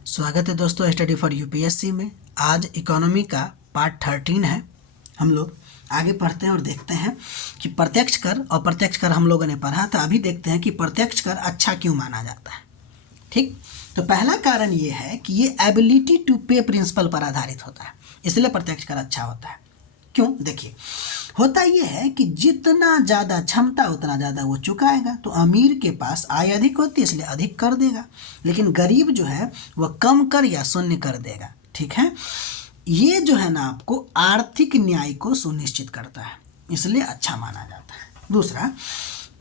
स्वागत है दोस्तों स्टडी फॉर यूपीएससी में। आज इकोनॉमी का पार्ट 13 है। हम लोग आगे पढ़ते हैं और देखते हैं कि प्रत्यक्ष कर और अप्रत्यक्ष कर हम लोगों ने पढ़ा था। अभी देखते हैं कि प्रत्यक्ष कर अच्छा क्यों माना जाता है। ठीक, तो पहला कारण ये है कि ये एबिलिटी टू पे प्रिंसिपल पर आधारित होता है, इसलिए प्रत्यक्ष कर अच्छा होता है। क्यों? देखिए, होता ये है कि जितना ज़्यादा क्षमता उतना ज़्यादा वो चुकाएगा। तो अमीर के पास आय अधिक होती है इसलिए अधिक कर देगा, लेकिन गरीब जो है वह कम कर या शून्य कर देगा। ठीक है, ये जो है ना आपको आर्थिक न्याय को सुनिश्चित करता है, इसलिए अच्छा माना जाता है। दूसरा,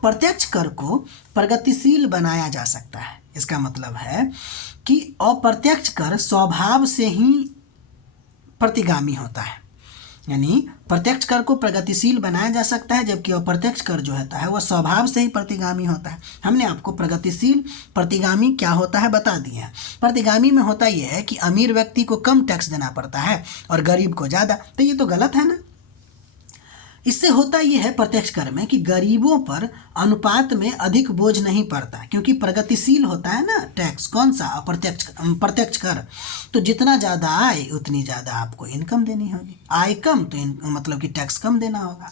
प्रत्यक्ष कर को प्रगतिशील बनाया जा सकता है। इसका मतलब है कि अप्रत्यक्ष कर स्वभाव से ही प्रतिगामी होता है, यानी प्रत्यक्ष कर को प्रगतिशील बनाया जा सकता है, जबकि अप्रत्यक्ष कर जो होता है वह स्वभाव से ही प्रतिगामी होता है। हमने आपको प्रगतिशील प्रतिगामी क्या होता है बता दिए हैं। प्रतिगामी में होता यह है कि अमीर व्यक्ति को कम टैक्स देना पड़ता है और गरीब को ज़्यादा, तो ये तो गलत है ना। इससे होता यह है प्रत्यक्ष कर में कि गरीबों पर अनुपात में अधिक बोझ नहीं पड़ता, क्योंकि प्रगतिशील होता है ना टैक्स। कौन सा? प्रत्यक्ष कर। तो जितना ज़्यादा आए उतनी ज़्यादा आपको इनकम देनी होगी, आय कम तो मतलब कि टैक्स कम देना होगा।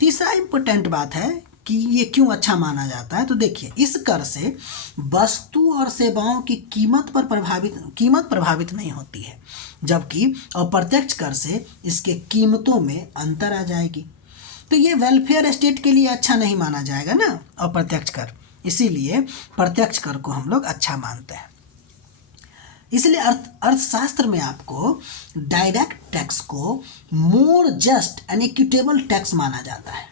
तीसरा इम्पोर्टेंट बात है कि ये क्यों अच्छा माना जाता है। तो देखिए, इस कर से वस्तु और सेवाओं की कीमत प्रभावित नहीं होती है, जबकि अप्रत्यक्ष कर से इसके कीमतों में अंतर आ जाएगी। तो ये वेलफेयर स्टेट के लिए अच्छा नहीं माना जाएगा ना अप्रत्यक्ष कर, इसीलिए प्रत्यक्ष कर को हम लोग अच्छा मानते हैं। इसलिए अर्थशास्त्र में आपको डायरेक्ट टैक्स को more just and equitable tax माना जाता है।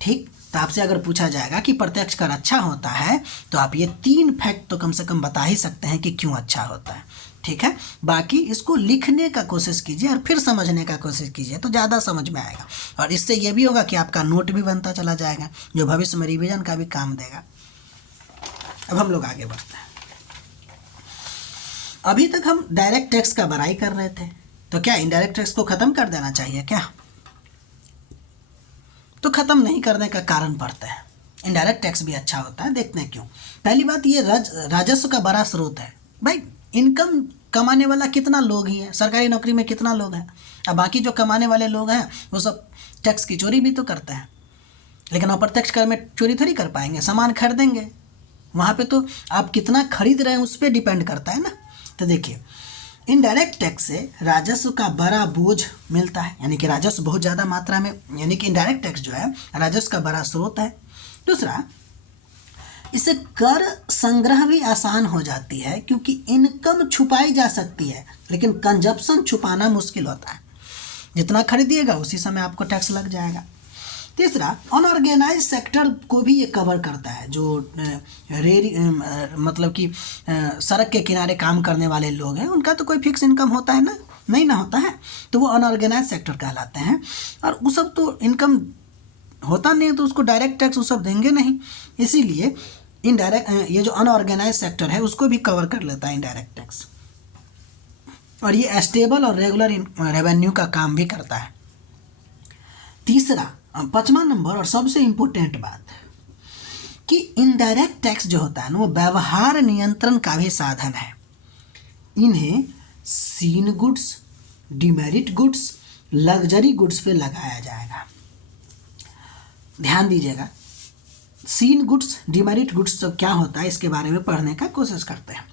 ठीक, तो आपसे अगर पूछा जाएगा कि प्रत्यक्ष कर अच्छा होता है, तो आप ये 3 फैक्ट तो कम से कम बता ही सकते हैं कि क्यों अच्छा होता है। ठीक है, बाकी इसको लिखने का कोशिश कीजिए और फिर समझने का कोशिश कीजिए तो ज़्यादा समझ में आएगा, और इससे ये भी होगा कि आपका नोट भी बनता चला जाएगा, जो भविष्य में रिवीजन का भी काम देगा। अब हम लोग आगे बढ़ते हैं। अभी तक हम डायरेक्ट टैक्स का बड़ाई कर रहे थे, तो क्या इनडायरेक्ट टैक्स को ख़त्म कर देना चाहिए क्या? तो ख़त्म नहीं करने का कारण पड़ता है। इनडायरेक्ट टैक्स भी अच्छा होता है, देखते हैं क्यों। पहली बात, ये राजस्व का बड़ा स्रोत है। भाई, इनकम कमाने वाला कितना लोग ही हैं, सरकारी नौकरी में कितना लोग हैं, अब बाकी जो कमाने वाले लोग हैं वो सब टैक्स की चोरी भी तो करते हैं। लेकिन अप्रत्यक्ष कर में चोरी थोड़ी कर पाएंगे, सामान खरीदेंगे, वहाँ पे तो आप कितना खरीद रहे हैं उस पर डिपेंड करता है ना। तो देखिए, इनडायरेक्ट टैक्स से राजस्व का बड़ा बोझ मिलता है, यानी कि राजस्व बहुत ज़्यादा मात्रा में, यानी कि इनडायरेक्ट टैक्स जो है राजस्व का बड़ा स्रोत है। दूसरा, इससे कर संग्रह भी आसान हो जाती है, क्योंकि इनकम छुपाई जा सकती है लेकिन कंजप्शन छुपाना मुश्किल होता है। जितना खरीदिएगा उसी समय आपको टैक्स लग जाएगा। तीसरा, अनऑर्गेनाइज सेक्टर को भी ये कवर करता है, जो मतलब कि सड़क के किनारे काम करने वाले लोग हैं, उनका तो कोई फिक्स इनकम होता है ना, नहीं ना होता है, तो वो अनऑर्गेनाइज सेक्टर कहलाते हैं। और वो सब तो इनकम होता नहीं है, तो उसको डायरेक्ट टैक्स वो सब देंगे नहीं, इसीलिए इनडायरेक्ट ये जो अनऑर्गेनाइज सेक्टर है उसको भी कवर कर लेता है इनडायरेक्ट टैक्स, और ये स्टेबल और रेगुलर रेवेन्यू का काम भी करता है। तीसरा, 5वां नंबर और सबसे इम्पोर्टेंट बात कि इनडायरेक्ट टैक्स जो होता है ना वो व्यवहार नियंत्रण का भी साधन है। इन्हें sin goods, demerit goods, luxury goods पे लगाया जाएगा। ध्यान दीजिएगा, सीन गुड्स, डिमेरिट गुड्स तो क्या होता है इसके बारे में पढ़ने का कोशिश करते हैं,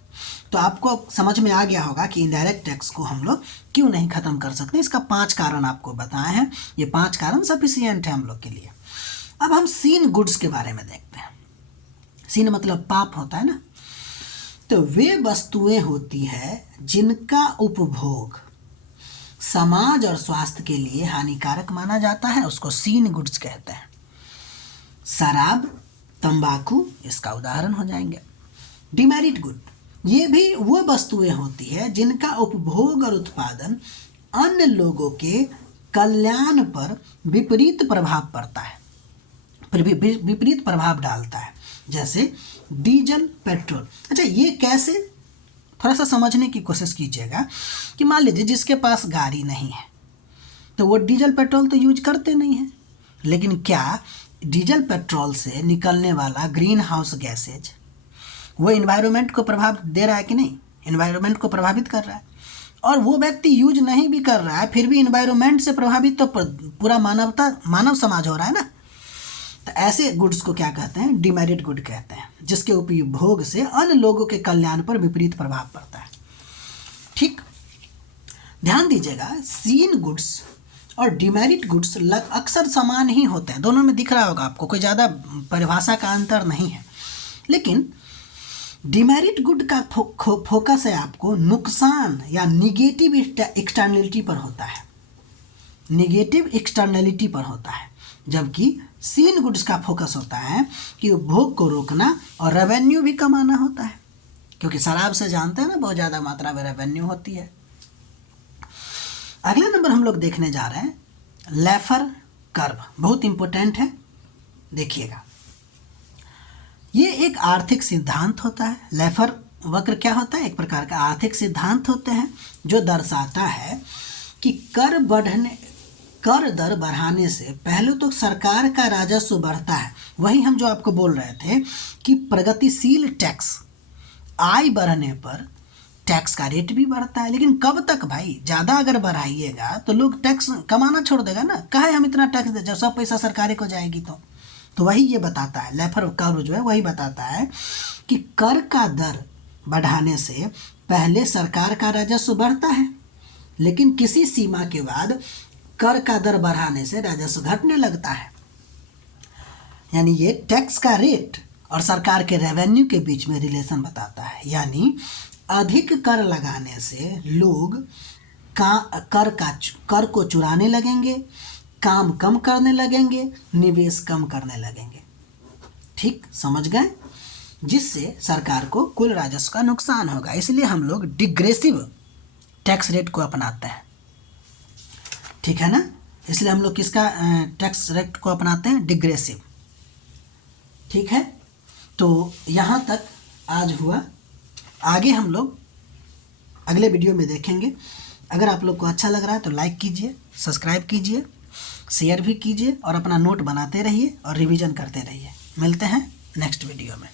तो आपको समझ में आ गया होगा कि इनडायरेक्ट टैक्स को हम लोग क्यों नहीं ख़त्म कर सकते। इसका 5 कारण आपको बताए हैं, ये 5 कारण सफिशिएंट है हम लोग के लिए। अब हम सीन गुड्स के बारे में देखते हैं। सीन मतलब पाप होता है ना, तो वे वस्तुएं होती है जिनका उपभोग समाज और स्वास्थ्य के लिए हानिकारक माना जाता है, उसको सीन गुड्स कहते हैं। शराब, तंबाकू इसका उदाहरण हो जाएंगे। डिमेरिट गुड, ये भी वो वस्तुएं होती है जिनका उपभोग और उत्पादन अन्य लोगों के कल्याण पर विपरीत प्रभाव पड़ता है, विपरीत प्रभाव डालता है, जैसे डीजल, पेट्रोल। अच्छा, ये कैसे, थोड़ा सा समझने की कोशिश कीजिएगा कि मान लीजिए जिसके पास गाड़ी नहीं है तो वो डीजल पेट्रोल तो यूज करते नहीं हैं, लेकिन क्या डीजल पेट्रोल से निकलने वाला ग्रीन हाउस गैसेज वो इन्वायरमेंट को प्रभाव दे रहा है कि नहीं, इन्वायरमेंट को प्रभावित कर रहा है। और वो व्यक्ति यूज नहीं भी कर रहा है फिर भी इन्वायरमेंट से प्रभावित तो पूरा मानव समाज हो रहा है ना। तो ऐसे गुड्स को क्या कहते हैं, डिमेरिट गुड कहते हैं, जिसके उपभोग से अन्य लोगों के कल्याण पर विपरीत प्रभाव पड़ता है। ठीक, ध्यान दीजिएगा, सीन गुड्स और डिमेरिट गुड्स अक्सर समान ही होते हैं, दोनों में दिख रहा होगा आपको, कोई ज़्यादा परिभाषा का अंतर नहीं है। लेकिन डिमेरिट गुड का फोकस है आपको नुकसान या निगेटिव एक्सटर्नलिटी पर होता है, निगेटिव एक्सटर्नलिटी पर होता है, जबकि सीन गुड्स का फोकस होता है कि उपभोग को रोकना और रेवेन्यू भी कमाना होता है, क्योंकि शराब से जानते हैं ना बहुत ज़्यादा मात्रा में रेवेन्यू होती है। अगला नंबर हम लोग देखने जा रहे हैं लेफर कर्व, बहुत इंपॉर्टेंट है, देखिएगा। ये एक आर्थिक सिद्धांत होता है। लेफर वक्र क्या होता है, एक प्रकार का आर्थिक सिद्धांत होते हैं जो दर्शाता है कि कर दर बढ़ाने से पहले तो सरकार का राजस्व बढ़ता है। वही हम जो आपको बोल रहे थे कि प्रगतिशील टैक्स, आय बढ़ने पर टैक्स का रेट भी बढ़ता है। लेकिन कब तक भाई, ज़्यादा अगर बढ़ाइएगा तो लोग टैक्स कमाना छोड़ देगा ना, काहे हम इतना टैक्स दे जब सब पैसा सरकारी को जाएगी। तो वही ये बताता है, लेफर कर्व जो है वही बताता है कि कर का दर बढ़ाने से पहले सरकार का राजस्व बढ़ता है, लेकिन किसी सीमा के बाद कर का दर बढ़ाने से राजस्व घटने लगता है। यानी ये टैक्स का रेट और सरकार के रेवेन्यू के बीच में रिलेशन बताता है। यानी अधिक कर लगाने से लोग कर को चुराने लगेंगे, काम कम करने लगेंगे, निवेश कम करने लगेंगे। ठीक, समझ गए, जिससे सरकार को कुल राजस्व का नुकसान होगा। इसलिए हम लोग डिग्रेसिव टैक्स रेट को अपनाते हैं, ठीक है ना। इसलिए हम लोग किसका टैक्स रेट को अपनाते हैं, डिग्रेसिव। ठीक है, तो यहाँ तक आज हुआ, आगे हम लोग अगले वीडियो में देखेंगे। अगर आप लोग को अच्छा लग रहा है तो लाइक कीजिए, सब्सक्राइब कीजिए, शेयर भी कीजिए और अपना नोट बनाते रहिए और रिवीजन करते रहिए। मिलते हैं नेक्स्ट वीडियो में।